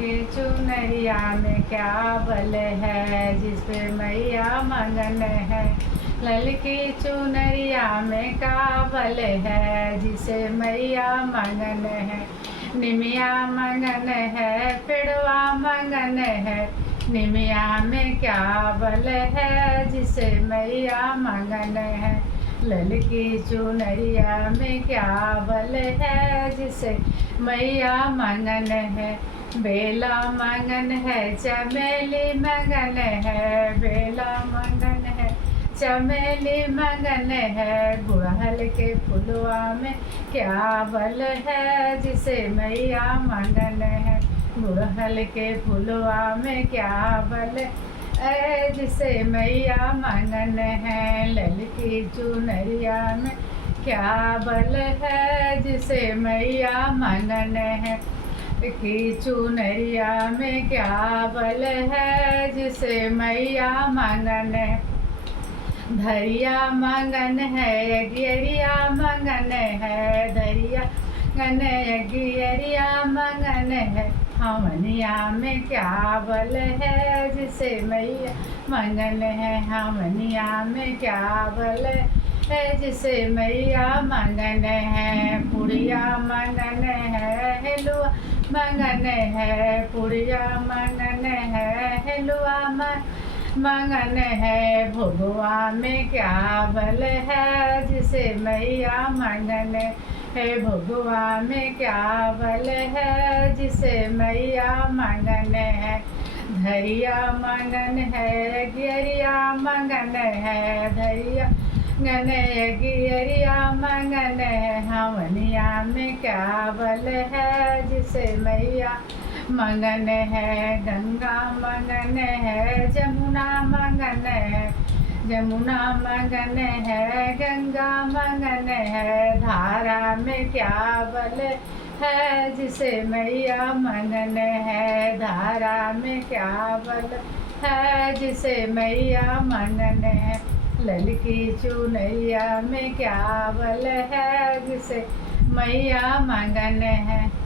के चुनरिया में क्या बल है, जिस पे मैया मगन है। ललकी चुनरिया में क्या बल है, जिसे मैया मगन है। निमिया मगन है, पेड़वा मगन है। निमिया में क्या बल है, जिसे मैया मगन है। ललकी चुनरिया में क्या बल है, जिसे मैया मगन है। बेला मगन है, चमेली मगन है। बेला मगन है, चमेली मगन है। गुड़हल के फुलवा में क्या बल है, जिसे मैया मगन है। गुड़हल के फुलवा में क्या बल है, जिसे मैया मगन है। ललकी चुनरिया में क्या बल है, जिसे मैया मगन है। की चुनरिया में क्या बल है, जिसे मैया मगन है। धरिया मगन है, गियरिया मगन है। धरिया मगन है, गियरिया मगन है। हमनिया में क्या बल है, जिसे मैया मगन है। हमनिया में क्या बल है, जिसे मैया मगन है। पुड़िया मगन है, हिलवा मगन है। पुड़िया मगन है, हिलवा मगन है। भगवा में क्या बल है, जिसे मैया मगन है। भगवा में क्या बल है, जिसे मैया मगन है। धरिया मगन है, गियरिया मगन है। धरिया मगन है, गियरिया मगन है। हमनिया में क्या बल है, जिसे मैया मगन है। गंगा मगन है, जमुना मगन है। जमुना मगन है, गंगा मगन है। धारा में क्या बल है, जिसे मैया मगन है। धारा में क्या बल है, जिसे मैया मगन है। ललकी चुनरिया में क्या बल है, जिसे मैया मगन है।